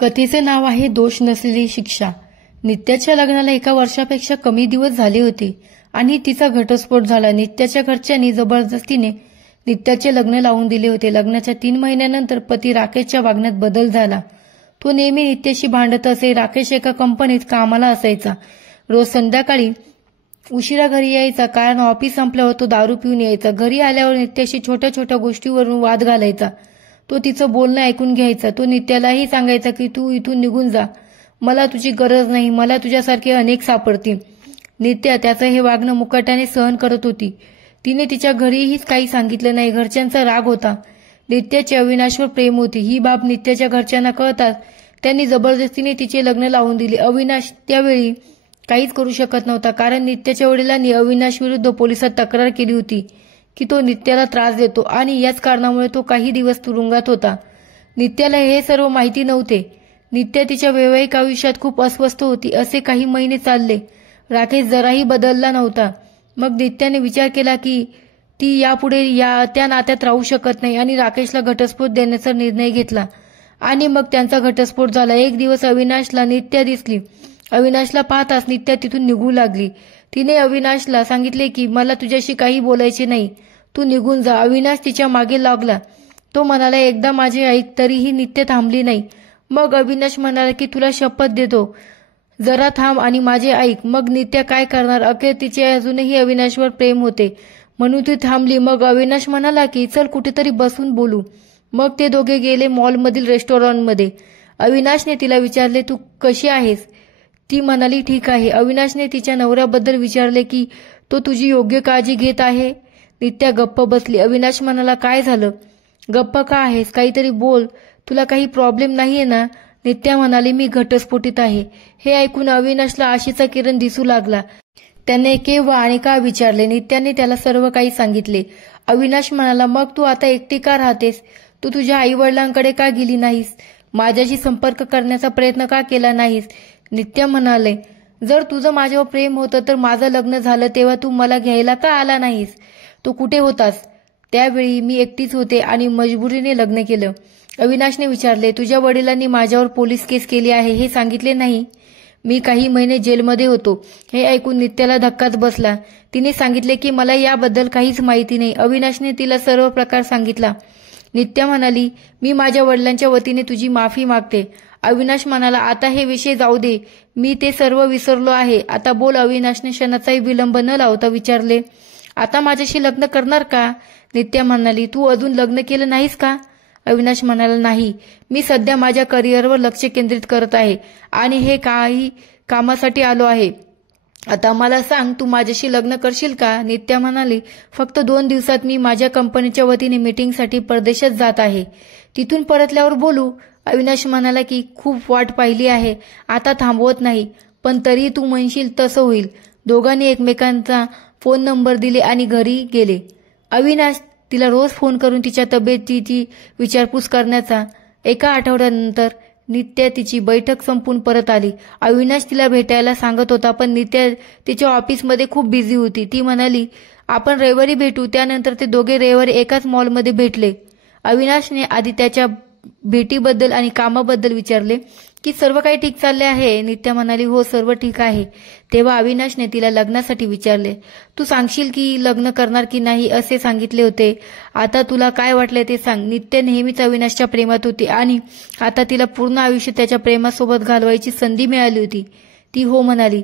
कथेचे नाव आहे दोष नसलेली शिक्षा। नित्याच्या लग्नाला 1 वर्षापेक्षा कमी दिवस झाले होते आणि तिचा घटस्फोट झाला। नित्याच्या घरच्यांनी जबरदस्तीने नित्याचे लग्न लावून दिले होते। लग्नाच्या 3 महिन्यानंतर पती राकेशच्या वागण्यात बदल झाला। तो नेहमी नित्याशी भांडत असे। राकेश एका कंपनीत कामाला असायचा। रोज संध्याकाळी उशिरा घरी यायचा, कारण ऑफिस संपल्यावर तो दारू पिऊन यायचा। घरी आल्यावर नित्याशी छोट्या छोट्या गोष्टीवरून वाद घालायचा। तो तिचं बोलणं ऐकून घ्यायचा। तो नित्यालाही सांगायचा की तू इथून निघून जा, मला तुझी गरज नाही, मला तुझ्यासारखे अनेक सापडतील। नित्या त्याचं हे वागणं मुकाट्याने सहन करत होती। तिने तिच्या घरीही काही सांगितलं नाही। घरच्यांचा राग होता। नित्याचे अविनाशवर प्रेम होते। ही बाब नित्याच्या घरच्यांना कळताच त्यांनी जबरदस्तीने तिचे लग्न लावून दिले। अविनाश त्यावेळी काहीच करू शकत नव्हता, कारण नित्याच्या वडिलांनी अविनाश विरुद्ध पोलिसात तक्रार केली होती की तो नित्याला त्रास देतो आणि याच कारणामुळे तो काही दिवस तुरुंगात होता। नित्याला हे सर्व माहिती नव्हते। नित्या तिच्या वैवाहिक आयुष्यात खूप अस्वस्थ होती। असे काही महिने चालले। राकेश जराही बदलला नव्हता। मग नित्याने विचार केला की ती यापुढे त्या नात्यात राहू शकत नाही आणि राकेशला घटस्फोट देण्याचा निर्णय घेतला आणि मग त्यांचा घटस्फोट झाला। एक दिवस अविनाशला नित्या दिसली। अविनाशला पाहताच नित्या तिथून निघू लागली। तिने अविनाशला सांगितले की मला तुझ्याशी काही बोलायचे नाही, तू निघून जा। अविनाश तिच्या मागे लागला। तो म्हणाला एकदा माझे ऐक, तरीही नित्या थांबली नाही। मग अविनाश म्हणाला की तुला शपथ देतो, जरा थांब आणि माझे ऐक। मग नित्या काय करणार? अखेर तिचे अजूनही अविनाशवर प्रेम होते म्हणून ती थांबली। मग अविनाश म्हणाला की चल कुठेतरी बसून बोलू। मग ते दोघे गेले मॉलमधील रेस्टॉरंटमध्ये। अविनाशने तिला विचारले तू कशी आहेस? ती म्हणाली ठीक आहे। अविनाशने तिच्या नवऱ्याबद्दल विचारले की तो तुझी योग्य काळजी घेत आहे? नित्या गप्प बसली। अविनाश म्हणाला काय झालं? गप्प का आहेस? काहीतरी बोल, तुला काही प्रॉब्लेम नाहीये ना? नित्या म्हणाली मी घटस्फोटित आहे। हे ऐकून अविनाशला आशेचा किरण दिसू लागला। त्याने केव्हा आणि का विचारले। नित्याने त्याला सर्व काही सांगितले। अविनाश म्हणाला मग तू आता एकटी का राहतेस? तू तुझ्या आई वडिलांकडे का गेली नाहीस? माझ्याशी संपर्क करण्याचा प्रयत्न का केला नाहीस? नित्या म्हणाले जर तुझं माझ्यावर प्रेम होतं तर माझं लग्न झालं तेव्हा तू मला घ्यायला का आला नाहीस? तू कुठे होतास? त्यावेळी मी एकटीच होते आणि मजबुरीने लग्न केलं। अविनाशने विचारले तुझ्या वडिलांनी माझ्यावर पोलीस केस केली आहे हे सांगितले नाही? मी काही महिने जेलमध्ये होतो। हे ऐकून नित्याला धक्काच बसला। तिने सांगितले की मला याबद्दल काहीच माहिती नाही। अविनाशने तिला सर्व प्रकार सांगितला। नित्या म्हणाली मी माझ्या वडिलांच्या वतीने तुझी माफी मागते। अविनाश म्हणाला आता हे विषय जाऊ दे, मी ते सर्व विसरलो आहे। आता बोल। अविनाशने क्षणाचाही विलंब न लावता विचारले आता माझ्याशी लग्न करणार का? नित्या म्हणाली तू अजून लग्न केलं नाहीस का? अविनाश म्हणाला नाही, मी सध्या माझ्या करिअरवर लक्ष केंद्रित करत आहे आणि हे काही कामासाठी आलो आहे। आता मला सांग तू माझ्याशी लग्न करशील का? नित्या म्हणाली फक्त 2 दिवसात मी माझ्या कंपनीच्या वतीने मीटिंगसाठी परदेशात जात आहे, तिथून परतल्यावर बोलू। अविनाश म्हणाला की खूप वाट पाहिली आहे, आता थांबवत नाही, पण तरी तू म्हणशील तसं होईल। दोघांनी एकमेकांचा फोन नंबर दिले आणि घरी गेले। अविनाश तिला रोज फोन करून तिच्या तब्येतीची विचारपूस करण्याचा। 1 आठवड्यानंतर नित्या तिची बैठक संपून परत आली। अविनाश तिला भेटायला सांगत होता, पण नित्या तिच्या ऑफिसमध्ये खूप बिझी होती। ती म्हणाली आपण रविवारी भेटू। त्यानंतर ते दोघे रविवारी एकाच मॉलमध्ये भेटले। अविनाशने आधी त्याच्या भेटीबद्दल आणि कामाबद्दल विचारले की सर्व काही ठीक चालले आहे? नित्या म्हणाली हो सर्व ठीक आहे। तेव्हा अविनाशने तिला लग्नासाठी विचारले, तू सांगशील की लग्न करणार की नाही असे सांगितले होते, आता तुला काय वाटले ते सांग। नित्या नेहमीच अविनाशच्या प्रेमात होती आणि आता तिला पूर्ण आयुष्य त्याच्या प्रेमासोबत घालवायची संधी मिळाली होती। ती हो म्हणाली।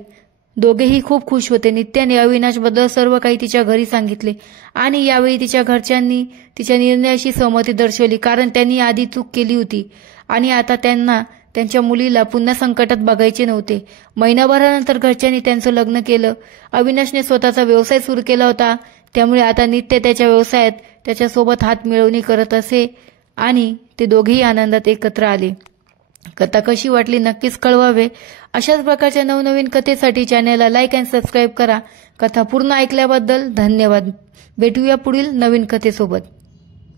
दोघेही खूप खुश होते। नित्याने अविनाशबद्दल सर्व काही तिच्या घरी सांगितले आणि यावेळी तिच्या घरच्यांनी तिच्या निर्णयाशी सहमती दर्शवली, कारण त्यांनी आधी चूक केली होती आणि आता त्यांना त्यांच्या मुलीला पुन्हा संकटात बघायचे नव्हते। महिनाभरानंतर घरच्यांनी त्यांचं लग्न केलं। अविनाशने स्वतःचा व्यवसाय सुरू केला होता, त्यामुळे आता नित्य त्याच्या व्यवसायात त्याच्यासोबत हात मिळवणी करत असे आणि ते दोघेही आनंदात एकत्र आले। कथा कशी वाटली नक्कीच कळवावे। अशाच प्रकारच्या नवनवीन कथेसाठी चॅनलला लाईक आणि सबस्क्राईब करा। कथा पूर्ण ऐकल्याबद्दल धन्यवाद। भेटूया पुढील नवीन कथेसोबत।